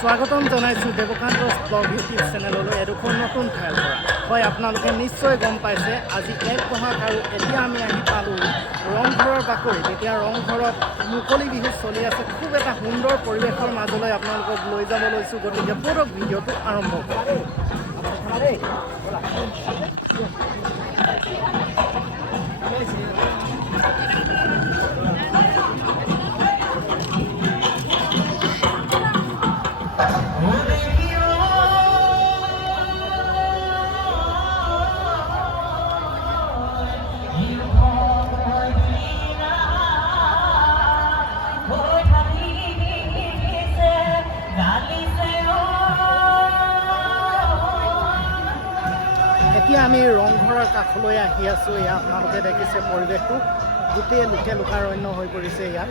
স্বাগতম জনাইছোঁ Dev Kanta blog YouTube চেনেললৈ এডোখৰ নতুন ঠাইৰ পৰা। হয়, আপোনালোকে নিশ্চয় গম পাইছে আজি 1 বহাগ আৰু এতিয়া আমি আহি পালোঁ ৰংঘৰৰ বাকৰিত। এতিয়া ৰংঘৰত মুকলি বিহু চলি আছে। খুব এটা সুন্দৰ পৰিৱেশৰ মাজলৈ আপোনালোকক লৈ যাব লৈছোঁ, গতিকে ব'লক ভিডিঅ'টো আৰম্ভ কৰোঁ। এতিয়া আমি ৰংঘৰৰ কাষলৈ আহি আছোঁ। এয়া আপোনালোকে দেখিছে পৰিৱেশটো গোটেই লোকে লোকাৰণ্য হৈ পৰিছে ইয়াত।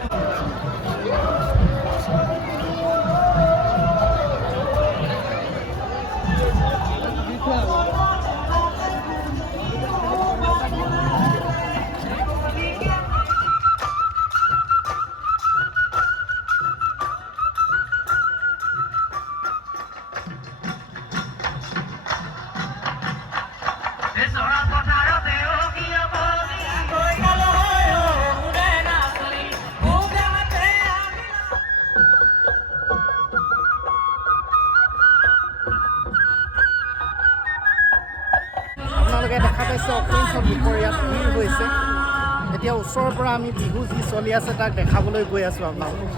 আপোনালোকে দেখা পাইছে অসংখ্য লোকৰ ইয়াত ভিৰ হৈছে। এতিয়া ওচৰৰ পৰা আমি বিহু যি চলি আছে তাক দেখাবলৈ গৈ আছোঁ আপোনালোকক।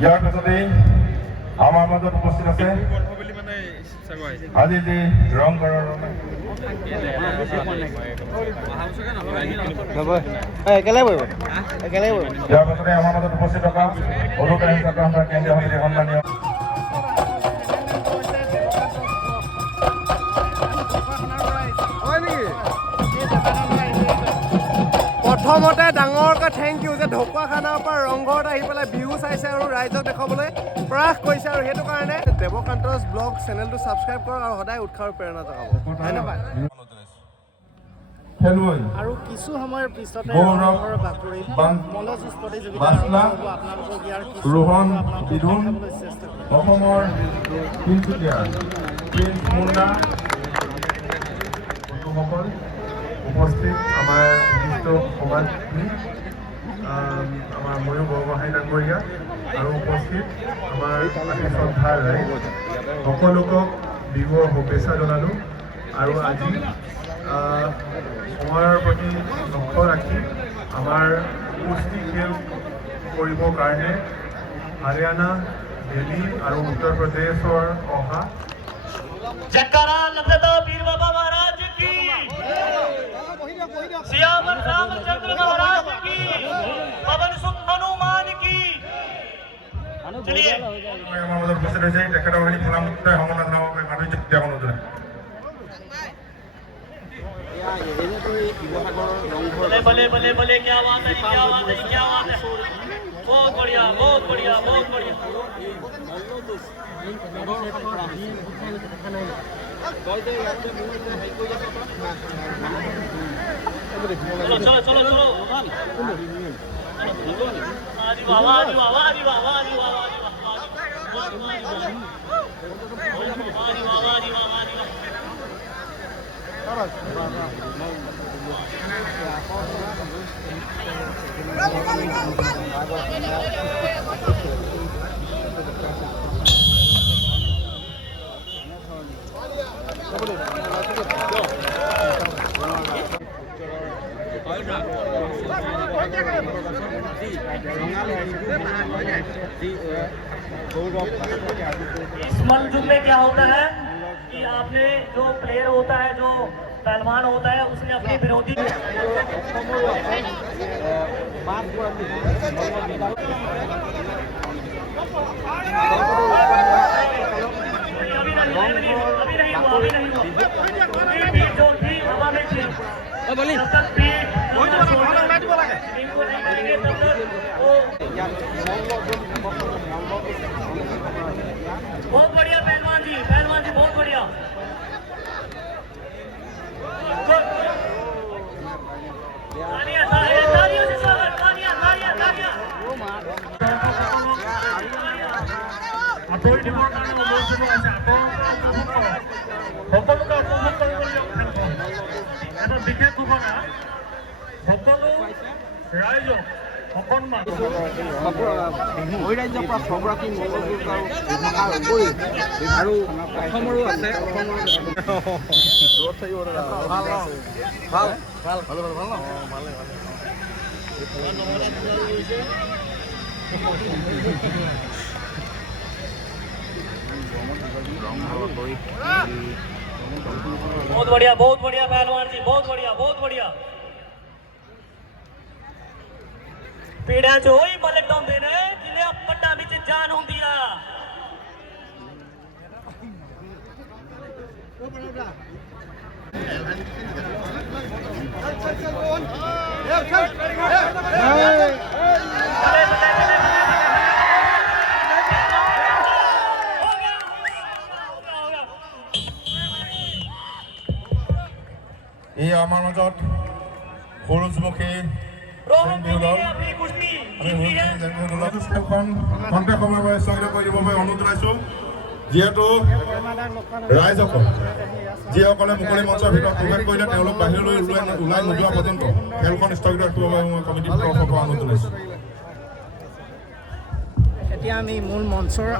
ইয়াৰ পিছতেই আমাৰ মাজত উপস্থিত আছে আজি যি ৰংঘৰৰ ইয়াৰ পাছতে আমাৰ মাজত উপস্থিত থকা অনুপ্ৰাণী ছাত্ৰ সন্থাৰ কেন্দ্ৰীয় সমিতিৰ সন্মানীয় ডাঙৰকৈ থেংক ইউ যে ঢকুৱাখানাৰ পৰা ৰংঘৰত আহি পেলাই বিহু চাইছে আৰু ৰাইজক দেখাবলৈ প্ৰয়াস কৰিছে আৰু সেইটো কাৰণে দেৱকান্তজ ব্লগ চেনেলটো ছাবস্ক্ৰাইব কৰক আৰু সদায় উৎসাহৰ প্ৰেৰণা জনাব ধন্যবাদ আৰু কিছু সময়ৰ পিছতে ৰংঘৰৰ বাকৰিত মল্লযুঁজ প্ৰতিযোগিতা আৰম্ভ হ'ব। আপোনালোকক ইয়াৰ কিছু দেখাবলৈ চেষ্টা কৰিম। অসমৰ তিনিচুকীয়া প্ৰিন্স মুণ্ডা বন্ধুসকল উপস্থিত আমাৰ বিশিষ্ট সমাজসেৱী আমাৰ ময়ূৰ বৰগোহাঁই ডাঙৰীয়া আৰু উপস্থিত আমাৰ শ্ৰদ্ধাৰ ৰাইজ সকলোকক বিহুৰ শুভেচ্ছা জনালোঁ আৰু আজি সময়ৰ প্ৰতি লক্ষ্য ৰাখি আমাৰ কুস্তি খেল কৰিবৰ কাৰণে হাৰিয়ানা দিল্লী আৰু উত্তৰ প্ৰদেশৰ অহা जयकारा लगता पीर बाबा महाराज की सियावर रामचंद्र महाराज की पवन सुत हनुमान की चलिए আমাৰ মাজত উপস্থিত হৈছে তেখেতৰ সেই ফুলামুক্তাই সমন্বয় মানুহ জ্ঞাপন জনায় बले बले बले बले क्या बात है क्या बात है क्या बात है बहुत बढ़िया बहुत बढ़िया बहुत बढ़िया चलो चलो चलो चलो आदि बाबा आदि बाबा आदि बाबा आदि बाबा आदि बाबा आदि बाबा इस मल्लयुद्ध में क्या होता है कि आपने जो प्लेयर होता है जो पहलवान होता है उसने अपने विरोधी बहुत बढ़िया पहलवान जी बहुत बढ़िया বিশেষ ঘোষণা সকলো ৰাইজক অকণমান ৰাজ্যৰ পৰা ছগৰাকী মল্লযুঁজ আৰু উপৰি আৰু অসমৰো আছে बहुत बढ़िया पहलवान जी बहुत बढ़िया पीड़ा जो ही मलट आउंदे ने जिन्हें पट्टा विच जान हुंदी आ এই আমাৰ মাজত সৰুজমুখী খন্তেক সময়ৰ বাবে স্থগিত কৰি দিবৰ বাবে অনুৰোধ জনাইছোঁ যিহেতু ৰাইজসকল যিসকলে মুকলি মঞ্চৰ ভিতৰত প্ৰৱেশ কৰিলে তেওঁলোক বাহিৰলৈ ওলাই নোযোৱা পৰ্যন্ত খেলখন স্থগিত ৰাখিবৰ বাবে মই কমিটিৰ তৰফৰ পৰা অনুৰোধ জনাইছোঁ এতিয়া আমি মূল মঞ্চৰ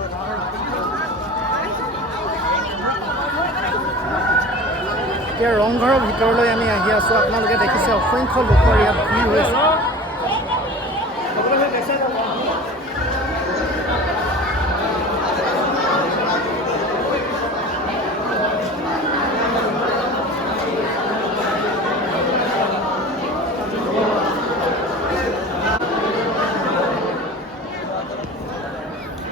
এতিয়া ৰংঘৰৰ ভিতৰলৈ আমি আহি আছোঁ আপোনালোকে দেখিছে অসংখ্য লোকৰ ইয়াত ভিৰ হৈছে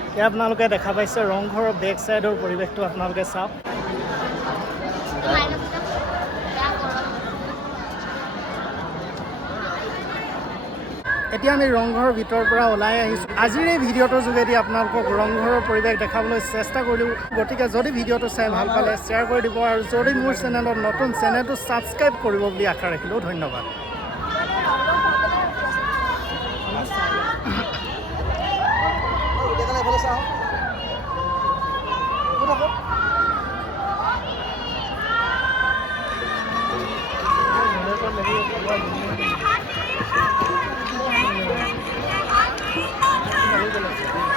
এতিয়া আপোনালোকে দেখা পাইছে ৰংঘৰৰ বেক চাইডৰ পৰিৱেশটো আপোনালোকে চাওক এতিয়া আমি ৰংঘৰৰ ভিতৰৰ পৰা ওলাই আহিছোঁ। আজিৰ এই ভিডিঅ'টোৰ যোগেদি আপোনালোকক ৰংঘৰৰ পৰিৱেশ দেখাবলৈ চেষ্টা কৰিলোঁ। গতিকে যদি ভিডিঅ'টো চাই ভাল পালে শ্বেয়াৰ কৰি দিব আৰু যদি মোৰ চেনেলত নতুন চেনেলটো ছাবস্ক্ৰাইব কৰিব বুলি আশা ৰাখিলোঁ। ধন্যবাদ। Thank you.